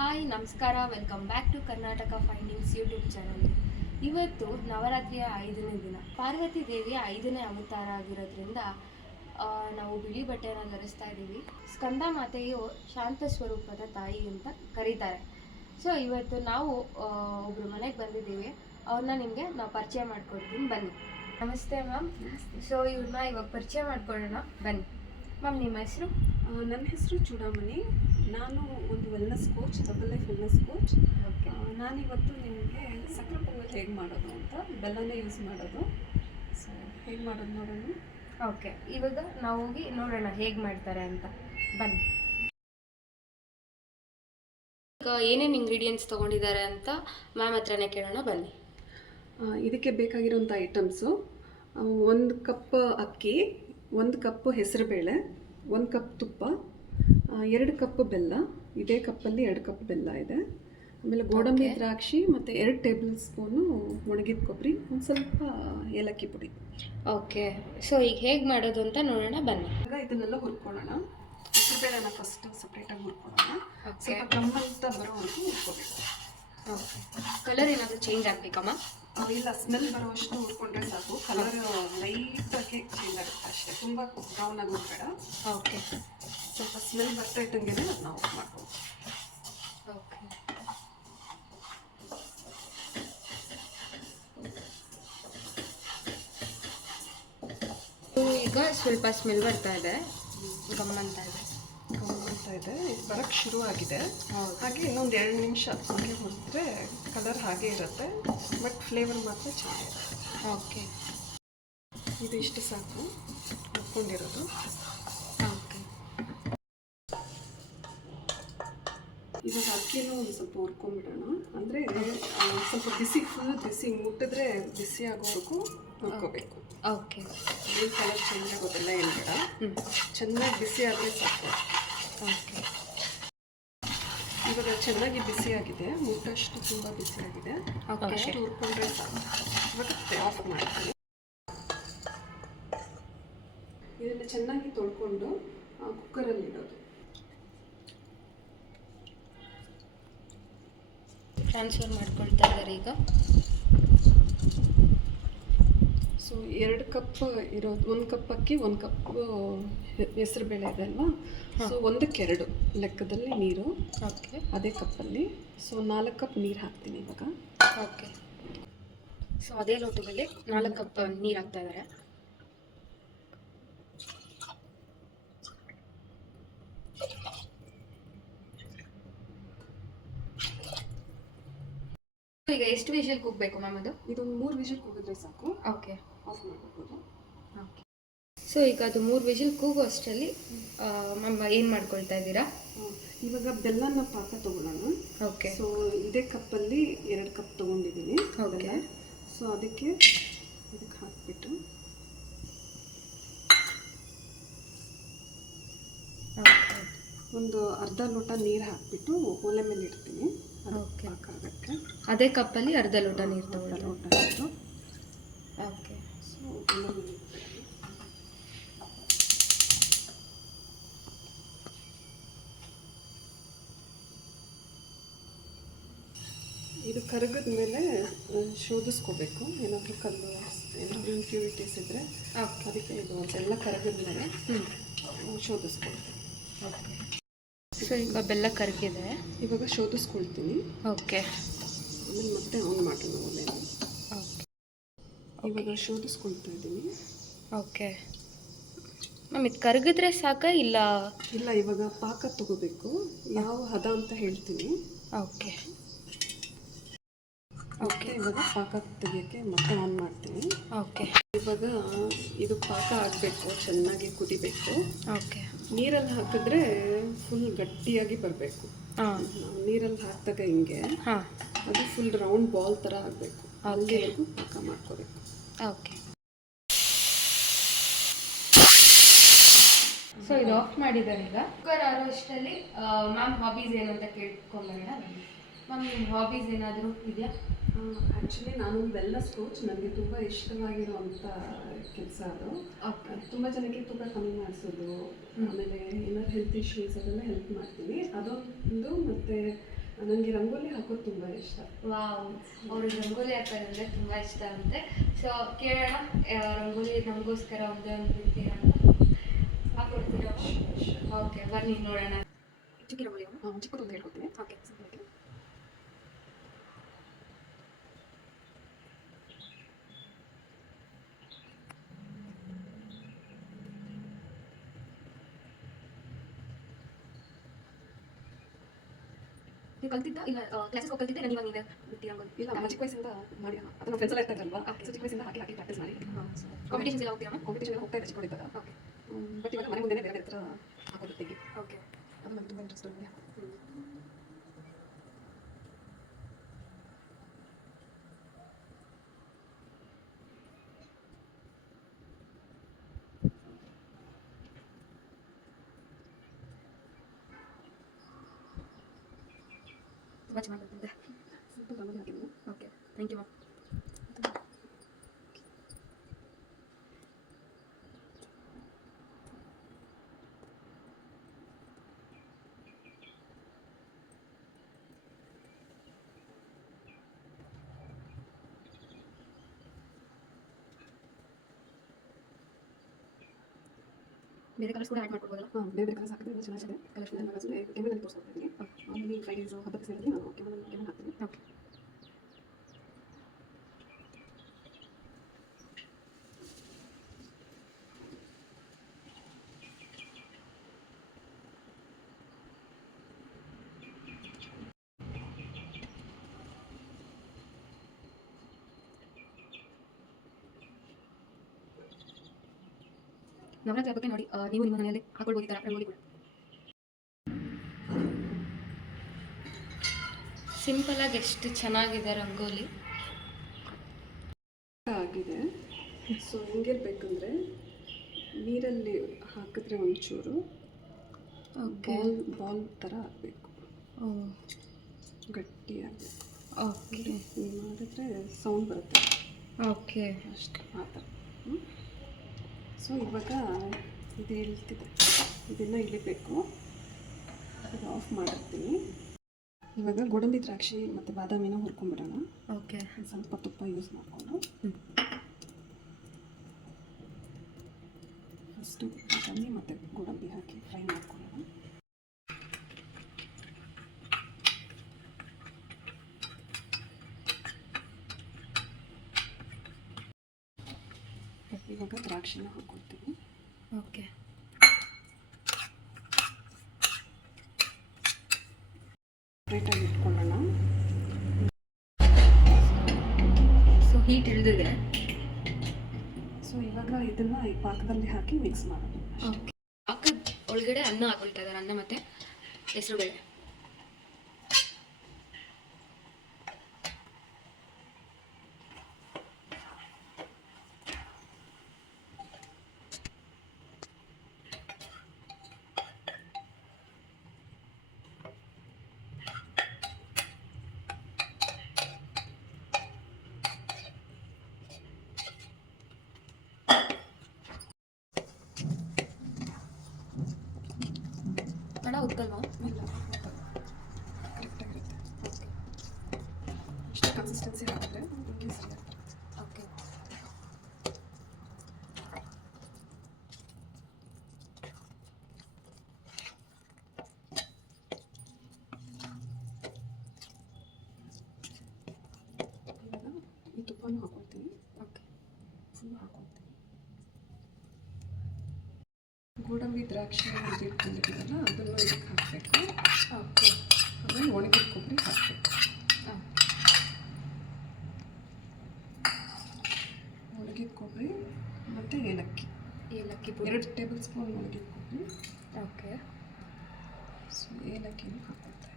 Hi ನಮಸ್ಕಾರ, welcome back to Karnataka findings YouTube channel. ಇವತ್ತು ನವರಾತ್ರಿಯ 5ನೇ ದಿನ, ಪಾರ್ವತಿ ದೇವಿಯ 5ನೇ ಅವತಾರ ಆಗಿರೋದ್ರಿಂದ ನಾವು ಬಿಳಿ ಬಟ್ಟೆಯನ್ನು ಧರಿಸ್ತಾ ಇದ್ದೀವಿ. ಸ್ಕಂದ ಮಾತೆಯು ಶಾಂತ ಸ್ವರೂಪದ ತಾಯಿ ಅಂತ ಕರೀತಾರೆ. ಸೊ ಇವತ್ತು ನಾವು ಒಬ್ಬರು ಮನೆಗೆ ಬಂದಿದ್ದೀವಿ. ಅವ್ರನ್ನ ನಿಮಗೆ ನಾವು ಪರಿಚಯ ಮಾಡ್ಕೊಡ್ತೀನಿ, ಬನ್ನಿ. ನಮಸ್ತೆ ಮ್ಯಾಮ್. ಸೊ ಇವ್ರನ್ನ ಇವಾಗ ಪರಿಚಯ ಮಾಡ್ಕೊಳ್ಳೋಣ, ಬನ್ನಿ. ಮ್ಯಾಮ್, ನಿಮ್ಮ ಹೆಸರು? ನನ್ನ ಹೆಸರು ಚೂಡಾಮಣಿ. ನಾನು ಒಂದು wellness coach, double life wellness coach. Okay. ನಾನಿವತ್ತು ನಿಮಗೆ ಸಕ್ಕರೆ ಪೊಂಗಲ್ ಹೇಗೆ ಮಾಡೋದು ಅಂತ, ಬೆಲ್ಲನೇ ಯೂಸ್ ಮಾಡೋದು. ಸೊ ಹೇಗೆ ಮಾಡೋದು ನೋಡೋಣ. ಓಕೆ, ಇವಾಗ ನಾವು ಹೋಗಿ ನೋಡೋಣ ಹೇಗೆ ಮಾಡ್ತಾರೆ ಅಂತ, ಬನ್ನಿ. ಈಗ ಏನೇನು ಇಂಗ್ರೀಡಿಯೆಂಟ್ಸ್ ತೊಗೊಂಡಿದ್ದಾರೆ ಅಂತ ಮ್ಯಾಮ್ ಹತ್ರನೇ ಕೇಳೋಣ, ಬನ್ನಿ. ಇದಕ್ಕೆ ಬೇಕಾಗಿರೋಂಥ ಐಟಮ್ಸು: 1 ಕಪ್ ಅಕ್ಕಿ, 1 ಕಪ್ ಹೆಸರುಬೇಳೆ, 1 ಕಪ್ ತುಪ್ಪ, 2 ಕಪ್ ಬೆಲ್ಲ. ಇದೇ ಕಪ್ಪಲ್ಲಿ 2 ಕಪ್ ಬೆಲ್ಲ ಇದೆ. ಆಮೇಲೆ ಗೋಡಂಬಿ, ದ್ರಾಕ್ಷಿ ಮತ್ತು 2 ಟೇಬಲ್ ಸ್ಪೂನು ಒಣಗಿದ ಕೊಬ್ಬರಿ, ಒಂದು ಸ್ವಲ್ಪ ಏಲಕ್ಕಿ ಪುಡಿ. ಓಕೆ, ಸೊ ಈಗ ಹೇಗೆ ಮಾಡೋದು ಅಂತ ನೋಡೋಣ, ಬನ್ನಿ. ಈಗ ಇದನ್ನೆಲ್ಲ ಹುರ್ಕೊಳ್ಳೋಣ. ಹೆಸರುಬೇಳೆನ ಫಸ್ಟ್ ಸಪ್ರೇಟಾಗಿ ಹುರ್ಕೊಳ್ಳೋಣ. ಸ್ವಲ್ಪ ಗಮ್ಮಂತ ಬರೋವರೆಗೂ ಹುರ್ಕೋಬೇಕು. ಓಕೆ, ಕಲರ್ ಏನಾದರೂ ಚೇಂಜ್ ಆಗಬೇಕಮ್ಮ? ಇಲ್ಲ, ಸ್ಮೆಲ್ ಬರೋವಷ್ಟು ಹುರ್ಕೊಂಡ್ರೆ ಸಾಕು. ಕಲರ್ ಲೈಟಾಗಿ ಚೇಂಜ್ ಆಗುತ್ತೆ ಅಷ್ಟೇ, ತುಂಬ ಬ್ರೌನ್ ಆಗಿ ಬೇಡ. ಓಕೆ, ಸ್ವಲ್ಪ ಸ್ಮೆಲ್ ಬರ್ತಾ ಇದ್ದಂಗೆ ನಾವು ಆಫ್ ಮಾಡ್ಬೋದು. ಓಕೆ. ಈಗ ಸ್ವಲ್ಪ ಸ್ಮೆಲ್ ಬರ್ತಾ ಇದೆ, ಗಮ್ಮಂತ ಇದೆ. ಇದು ಬರೋಕ್ಕೆ ಶುರು ಆಗಿದೆ. ಹಾಗೆ ಇನ್ನೊಂದು 2 ನಿಮಿಷ ಹಾಗೆ ಹುರಿದ್ರೆ ಕಲರ್ ಹಾಗೆ ಇರುತ್ತೆ, ಬಟ್ ಫ್ಲೇವರ್ ಮಾತ್ರ ಚೆನ್ನಾಗಿರುತ್ತೆ. ಓಕೆ, ಇದು ಇಷ್ಟು ಸಾಕು ಹುರ್ಕೊಂಡಿರೋದು. ಓಕೆ, ಇವಾಗ ಅಕ್ಕಿನೂ ಒಂದು ಸ್ವಲ್ಪ ಹುರ್ಕೊಂಡ್ಬಿಡೋಣ. ಅಂದರೆ ಸ್ವಲ್ಪ ಬಿಸಿ, ಫುಲ್ ಬಿಸಿ ಮುಟ್ಟಿದ್ರೆ ಬಿಸಿ ಆಗೋವರೆಗೂ ಹುರ್ಕೋಬೇಕು. ಓಕೆ. ಏನು ಕಲರ್ ಚೇಂಜ್ ಆಗೋದೆಲ್ಲ ಏನು ಬೇಡ, ಚೆನ್ನಾಗಿ ಬಿಸಿ ಆದರೆ ಸಾಕು. ಓಕೆ, ಇವಾಗ ಚೆನ್ನಾಗಿ ಬಿಸಿಯಾಗಿದೆ, ಮುಟ್ಟಷ್ಟು ತುಂಬ ಬಿಸಿಯಾಗಿದೆ. ಅಷ್ಟು ಹುರ್ಕೊಂಡ್ರೆ ಸಾಕು. ಇವಾಗ ಆಫ್ ಮಾಡ್ತೀನಿ. ಇದನ್ನು ಚೆನ್ನಾಗಿ ತೊಳ್ಕೊಂಡು ಕುಕ್ಕರಲ್ಲಿ ಇಡೋದು. ಟ್ರಾನ್ಸ್ಫರ್ ಮಾಡ್ಕೊಳ್ತಾ ಇದ್ದಾರೆ ಈಗ. ಸೊ 2 ಕಪ್ ಇರೋದು, 1 ಕಪ್ ಅಕ್ಕಿ, 1 ಕಪ್ ಹೆಸರುಬೇಳೆ ಇದೆ ಅಲ್ವಾ. ಸೊ 1ಕ್ಕೆ 2 ಲೆಕ್ಕದಲ್ಲಿ ನೀರು. ಓಕೆ, ಅದೇ ಕಪ್ಪಲ್ಲಿ. ಸೊ 4 ಕಪ್ ನೀರು ಹಾಕ್ತೀನಿ ಇವಾಗ. ಓಕೆ. ಸೊ ಅದೇ ಲೋಟದಲ್ಲಿ 4 ಕಪ್ ನೀರು ಹಾಕ್ತಾ ಇದ್ದಾರೆ. ಈಗ ಎಷ್ಟು ವಿಷಲ್ ಕೂಗಬೇಕು ಮ್ಯಾಮ್ ಅದು? ಇದೊಂದು 3 ವಿಷಲ್ ಕೂಗಿದ್ರೆ ಸಾಕು. ಓಕೆ, ಆಫ್ ಮಾಡಬಹುದು. ಓಕೆ. ಸೊ ಈಗ ಅದು 3 ವಿಷಲ್ ಕೂಗೋ ಅಷ್ಟರಲ್ಲಿ ಮ್ಯಾಮ್ ಏನು ಮಾಡ್ಕೊಳ್ತಾ ಇದ್ದೀರಾ? ಇವಾಗ ಬೆಲ್ಲನ ಪಾಕ ತೊಗೊಳ್ಳೋಣ. ಓಕೆ. ಸೊ ಇದೇ ಕಪ್ಪಲ್ಲಿ 2 ಕಪ್ ತೊಗೊಂಡಿದ್ದೀನಿ. ಓಕೆ. ಸೊ ಇದಕ್ಕೆ ಹಾಕ್ಬಿಟ್ಟು ಒಂದು ಅರ್ಧ ಲೋಟ ನೀರು ಹಾಕ್ಬಿಟ್ಟು ಒಲೆ ಮೇಲೆ ಇಡ್ತೀನಿ. ಓಕೆ, ಹಾಕೋದಕ್ಕೆ ಅದೇ ಕಪ್ಪಲ್ಲಿ ಅರ್ಧ ಲೋಟ ನೀರು ತಗೊಳ್ಳೋಣ. ಲೋಟ ನೀರು. ಓಕೆ. ಸೊ ಒಲೆ ಮೇಲೆ ಇದು ಕರಗಿದ ಮೇಲೆ ಶೋಧಿಸ್ಕೋಬೇಕು. ಏನಾದರೂ ಕಲ್ಲು, ಏನಾದರೂ ಇಂಪ್ಯೂರಿಟೀಸ್ ಇದ್ದರೆ ಅದಕ್ಕೆ ಇದು ಬೆಲ್ಲ ಕರಗಿದ ಮೇಲೆ ಶೋಧಿಸ್ಕೊಳ್ತೀನಿ. ಓಕೆ. ಸೊ ಈಗ ಬೆಲ್ಲ ಕರಗಿದೆ, ಇವಾಗ ಶೋಧಿಸ್ಕೊಳ್ತೀನಿ. ಓಕೆ. ಆಮೇಲೆ ಮತ್ತೆ ಆನ್ ಮಾಡೋಣ ಒಲೆನ. ಓಕೆ, ಇವಾಗ ಶೋಧಿಸ್ಕೊಳ್ತಾ ಇದ್ದೀನಿ. ಓಕೆ ಮ್ಯಾಮ್, ಇದು ಕರಗಿದ್ರೆ ಸಾಕಾ ಇಲ್ಲ? ಇಲ್ಲ, ಇವಾಗ ಪಾಕ ತಗೋಬೇಕು. ಯಾವ ಹದ ಅಂತ ಹೇಳ್ತೀನಿ. Okay, okay. ಇವಾಗ ಪಾಕ ತೆಗಿಯೋಕ್ಕೆ ಮತ್ತೆ ಆನ್ ಮಾಡ್ತೀನಿ. ಓಕೆ. ಇವಾಗ ಇದು ಪಾಕ ಆಗಬೇಕು, ಚೆನ್ನಾಗಿ ಕುದಿಬೇಕು. ಓಕೆ. ನೀರಲ್ಲಿ ಹಾಕಿದ್ರೆ ಫುಲ್ ಗಟ್ಟಿಯಾಗಿ ಬರಬೇಕು. ಹಾಂ, ನಾವು ನೀರಲ್ಲಿ ಹಾಕಿದಾಗ ಹಿಂಗೆ ಹಾಂ, ಅದು ಫುಲ್ ರೌಂಡ್ ಬಾಲ್ ಥರ ಆಗಬೇಕು. ಅಲ್ಲಿವರೆಗೂ ಪಾಕ ಮಾಡ್ಕೋಬೇಕು. ಓಕೆ. ಸೊ ಇದು ಆಫ್ ಮಾಡಿದ್ದಾರೆ ಈಗ. ಕುಕ್ಕರ್ ಆರೋ ಅಷ್ಟರಲ್ಲಿ ಮ್ಯಾಮ್ ಹಾಬೀಸ್ ಏನು ಅಂತ ಕೇಳ್ಕೊಂಬರೋಣ. ಮ್ಯಾಮ್, ನಿಮ್ಮ ಹಾಬೀಸ್ ಏನಾದರೂ ಇದೆಯಾ? ಆ್ಯಕ್ಚುಲಿ ನಾನೊಂದು ವೆಲ್ನೆಸ್ ಕೋಚ್. ನನಗೆ ತುಂಬ ಇಷ್ಟವಾಗಿರುವಂಥ ಕೆಲಸ ಅದು. ತುಂಬ ಜನಕ್ಕೆ ತೂಕ ಕಮ್ಮಿ ಮಾಡಿಸೋದು, ಆಮೇಲೆ ಏನಾದ್ರು ಹೆಲ್ತ್ ಇಶ್ಯೂಸ್ ಅದೆಲ್ಲ ಹೆಲ್ಪ್ ಮಾಡ್ತೀನಿ. ಅದೊಂದು, ಮತ್ತು ನನಗೆ ರಂಗೋಲಿ ಹಾಕೋದು ತುಂಬ ಇಷ್ಟ. ವಾವ್, ಅವ್ರಿಗೆ ರಂಗೋಲಿ ಹಾಕೋದಂದ್ರೆ ತುಂಬ ಇಷ್ಟ ಅಂತೆ. ಸೊ ಕೇಳೋಣ, ರಂಗೋಲಿ ನಮಗೋಸ್ಕರ ಒಂದೇ ಒಂದು ಬಿಡ್ತೀರಾ ಅಂತ. ಹಾಕೊಡ್ತೀರಾ? ಓಕೆ, ಬನ್ನಿ ನೋಡೋಣ. ಚಿಕ್ಕ ರಂಗೋಲಿ ಚಿಕ್ಕದು ಒಂದು ಹೇಳ್ಕೊಡ್ತೀನಿ. ಓಕೆ. ನೀವು ಕಲ್ತಿದ್ದ ಇಲ್ಲ ಕ್ಲಾಸಸ್ ಕಲ್ತಿದ್ದೆ ನಾನು ಇವಾಗ ನೀವೇ ಬಿಡ್ತೀರಾ? ಇಲ್ಲ, ಚಿಕ್ಕ ವಯಸ್ಸಿಂದ ಮಾಡಿ ಅದು ನಮ್ಮ ಫ್ರೆಂಡ್ಸ್ ಎಲ್ಲ ಇರ್ತಾರಲ್ವಾ, ಸೊ ಚಿಕ್ಕ ವಯಸ್ಸಿಂದ ಹಾಕಿ ಪ್ರಾಕ್ಟೀಸ್ ಮಾಡಿ. ಕಾಂಪಿಟೇಷನ್ಸ್ ಎಲ್ಲ ಹೋಗ್ತೀರಾ? ಕಾಂಪಿಟೇಷನ್ ಎಲ್ಲ ಹೋಗ್ತಾ ಇದೆ ಚಿಕ್ಕವಳಿದ್ದಾಗ. ಬಟ್ ಇವಾಗ ಮನೆ ಮುಂದೆ ಬೇರೆ ಬೇರೆ ಥರ ಹಾಕೋದಕ್ಕೆ ಓಕೆ. ಅದು ನನಗೆ ತುಂಬ ಇಂಟ್ರೆಸ್ಟ್ ಇದೆ. ತುಂಬ ಚೆನ್ನಾಗಿ ಬರ್ತಿದೆ. ಸಿಂಪಲ್ ರಂಗೋಲಿ ಹಾಕಿದ್ದೀನಿ. Okay, thank you ma'am. ಬೇರೆ ಕಲರ್ಸ್ ಕೂಡ ಆ್ಯಡ್ ಮಾಡ್ಕೊಡ್ಬೋದಲ್ಲ? ಬೇರೆ ಬೇರೆ ಕಲರ್ಸ್ ಹಾಕಿದ್ರೆ ಚೆನ್ನಾಗಿದೆ. ಕಲರ್ಫುಲ್ ಕಲರ್ಸ್ನೇ ಕೆಮ್ಮಲ್ಲಿ ತೋರಿಸ್ತಾ ಇದ್ದೀನಿ. ಆಮೇಲೆ ಫ್ರೈಡೇಸ್ ಹಬ್ಬಕ್ಕೆ ಸೇರಿದ್ರೆ ನಾನು ಕೆಮ್ಮಲ್ಲಿ ಹಾಕ್ತೀನಿ. ಓಕೆ. ನವರಾತ್ರಿ ಹಬ್ಬಕ್ಕೆ ನೋಡಿ, ನೀವು ನಿಮ್ಮ ಮನೆಯಲ್ಲಿ ಹಾಕೊಳ್ಬೋದು ಈ ಥರ ರಂಗೋಲಿ ಕೂಡ. ಸಿಂಪಲ್ ಆಗಿ ಎಷ್ಟು ಚೆನ್ನಾಗಿದೆ ರಂಗೋಲಿ. ಆಗಿದೆ. ಸೊ ಹೆಂಗಿರ್ಬೇಕಂದ್ರೆ ನೀರಲ್ಲಿ ಹಾಕಿದ್ರೆ ಒಂಚೂರು ಬಾಲ್ ಥರ ಆಗಬೇಕು, ಗಟ್ಟಿಯಾಗಬೇಕು. ಓಕೆ. ಮಾಡಿದ್ರೆ ಸೌಂಡ್ ಬರುತ್ತೆ. ಓಕೆ, ಅಷ್ಟು ಆ ಥರ. ಸೊ ಇವಾಗ ಇದು ಹೇಳ್ತಿದೆ, ಇದನ್ನು ಇಳಿಬೇಕು. ಅದು ಆಫ್ ಮಾಡಿರ್ತೀನಿ. ಇವಾಗ ಗೋಡಂಬಿ ದ್ರಾಕ್ಷಿ ಮತ್ತು ಬಾದಾಮಿನ ಹುರ್ಕೊಂಡ್ಬಿಡೋಣ. ಓಕೆ. ಸ್ವಲ್ಪ ತುಪ್ಪ ಯೂಸ್ ಮಾಡಿಕೊಂಡು ಫಸ್ಟು ಬಾದಾಮಿ ಮತ್ತು ಗೋಡಂಬಿ ಹಾಕಿ ಫ್ರೈ ಮಾಡ್ಕೊಳ್ಳೋಣ. ಇವಾಗ ದ್ರಾಕ್ಷಿನ ಹಾಕ್ಕೊಳ್ತೀವಿ. ಓಕೆ. ಸಪ್ರೇಟಾಗಿ ಇಟ್ಕೊಳ್ಳೋಣ. ಸೊ ಹೀಟ್ ಇಳಿದಿದೆ. ಸೊ ಇವಾಗ ಇದನ್ನು ಈ ಪಾಕದಲ್ಲಿ ಹಾಕಿ ಮಿಕ್ಸ್ ಮಾಡೋಣ. ಓಕೆ. ಪಾಕದ ಒಳಗಡೆ ಅನ್ನ ಹಾಕೊಳ್ತಾ ಇದ್ದಾರೆ, ಅನ್ನ ಮತ್ತು ಹೆಸರುಬೇಳೆ. ತಡ ಉತ್ಕಲ್ವಾ? ಇಲ್ಲ, ಕರೆಕ್ಟಾಗಿರುತ್ತೆ. ಇಷ್ಟು ಕನ್ಸಿಸ್ಟೆನ್ಸಿ ಹಾಕಿದ್ರೆ ನಿಮಗೆ ಸರಿ ಆಗ್ತದೆ. ಓಕೆ. ಇವಾಗ ಈ ತುಪ್ಪನೂ ಹಾಕೊಳ್ತೀನಿ. ಓಕೆ. ಫುಲ್ ಹಾಕೊಳ್ತೀನಿ. ಗೋಡಂಬಿ ದ್ರಾಕ್ಷಿ ಇಟ್ಕೊಂಡಿದ್ದೀವಲ್ಲ ಅದನ್ನು ಇದಕ್ಕೆ ಹಾಕಬೇಕು. ಓಕೆ. ಆಮೇಲೆ ಒಣಗಿದ ಕೊಬ್ಬರಿ ಹಾಕಬೇಕು. ಒಣಗಿದ ಕೊಬ್ಬರಿ ಮತ್ತು ಏಲಕ್ಕಿ ಪುಡಿ 2 ಟೇಬಲ್ ಸ್ಪೂನ್ ಒಣಗಿದ ಕೊಬ್ಬರಿ. ಓಕೆ. ಸೊ ಏಲಕ್ಕಿನೂ ಹಾಕ್ಕೊಳ್ತಾ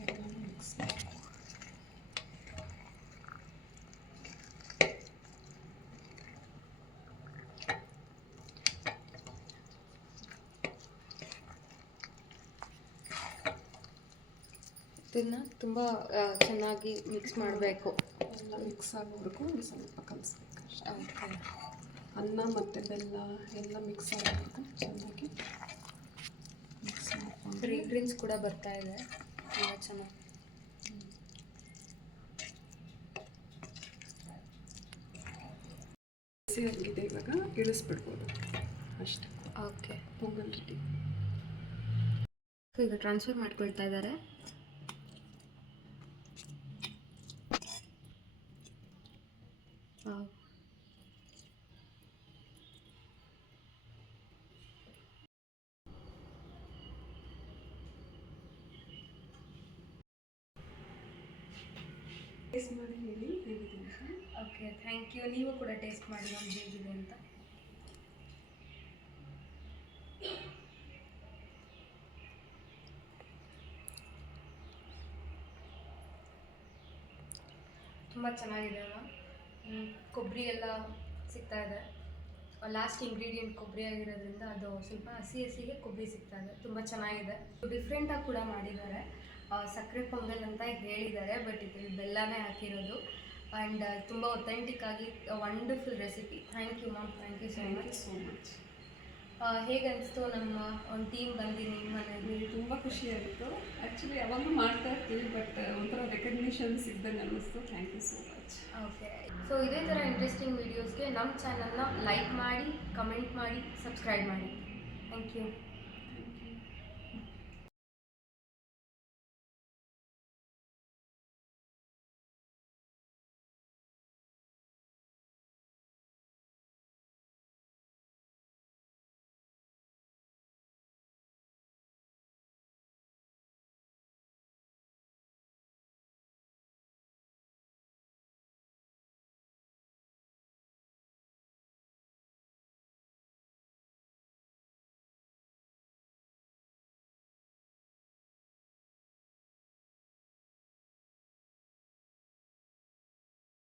ಇದ್ದೀನಿ. ಮಿಕ್ಸ್ ಇದನ್ನು ತುಂಬ ಚೆನ್ನಾಗಿ ಮಿಕ್ಸ್ ಮಾಡಬೇಕು. ಎಲ್ಲ ಮಿಕ್ಸ್ ಆಗೋವರೆಗೂ ಒಂದು ಸ್ವಲ್ಪ ಕಲಿಸ್ಬೇಕು ಅಷ್ಟೇ. ಓಕೆ. ಅನ್ನ ಮತ್ತು ಬೆಲ್ಲ ಎಲ್ಲ ಮಿಕ್ಸ್ ಆಗೋವರೆಗೂ ಚೆನ್ನಾಗಿ ಮಿಕ್ಸ್ ಮಾಡಿಕೊಂಡು ಫ್ರೇಗ್ರೆನ್ಸ್ ಕೂಡ ಬರ್ತಾ ಇದೆ, ತುಂಬ ಚೆನ್ನಾಗಿ. ಬಿಸಿ ಆಗಿದೆ, ಇವಾಗ ಇಳಿಸ್ಬಿಡ್ಬೋದು ಅಷ್ಟೇ. Okay, pongal ready. ಸೊ ಈಗ ಟ್ರಾನ್ಸ್ಫರ್ ಮಾಡ್ಕೊಳ್ತಾ ಇದ್ದಾರೆ. ಟೇಸ್ಟ್ ಮಾಡಿ ಹೇಳಿ ಹೇಗಿದೆ ಅಂತ. Okay, thank you. ನೀವು ಕೂಡ ಟೇಸ್ಟ್ ಮಾಡಿ ನೋಡಿ ಹೇಗಿದೆ ಅಂತ. ತುಂಬ ಚೆನ್ನಾಗಿದೆ ಅಲ್ಲ. ಕೊಬ್ಬರಿ ಎಲ್ಲ ಸಿಗ್ತಾ ಇದೆ. ಲಾಸ್ಟ್ ಇಂಗ್ರೀಡಿಯೆಂಟ್ ಕೊಬ್ಬರಿ ಆಗಿರೋದ್ರಿಂದ ಅದು ಸ್ವಲ್ಪ ಹಸಿಗೆ ಕೊಬ್ಬರಿ ಸಿಗ್ತಾ ಇದೆ. ತುಂಬ ಚೆನ್ನಾಗಿದೆ. ಡಿಫ್ರೆಂಟಾಗಿ ಕೂಡ ಮಾಡಿದ್ದಾರೆ. ಸಕ್ಕರೆ ಪೊಂಗಲ್ ಅಂತ ಹೇಳಿದ್ದಾರೆ, ಬಟ್ ಇದರಲ್ಲಿ ಬೆಲ್ಲನೇ ಹಾಕಿರೋದು. ಆ್ಯಂಡ್ ತುಂಬ ಒಥೆಂಟಿಕ್ ಆಗಿ wonderful recipe. Thank you ma'am, thank you so much. ಹೇಗೆ ಅನಿಸ್ತು ನಮ್ಮ ಒಂದು ಟೀಮ್ ಬಂದು ನಿಮ್ಮ ಮನೆಯಲ್ಲಿ? ತುಂಬ ಖುಷಿಯಾಗಿತ್ತು. ಆ್ಯಕ್ಚುಲಿ ಯಾವಾಗಲೂ ಮಾಡ್ತಾ ಇರ್ತೀವಿ, ಬಟ್ ಒಂಥರ ರೆಕಗ್ನಿಷನ್ ಸಿಗ್ದಂಗೆ ಅನ್ನಿಸ್ತು. Thank you so much. Okay, so ಇದೇ ಥರ ಇಂಟ್ರೆಸ್ಟಿಂಗ್ ವೀಡಿಯೋಸ್ಗೆ ನಮ್ಮ ಚಾನಲ್ನ ಲೈಕ್ ಮಾಡಿ, ಕಮೆಂಟ್ ಮಾಡಿ, ಸಬ್ಸ್ಕ್ರೈಬ್ ಮಾಡಿ. Thank you.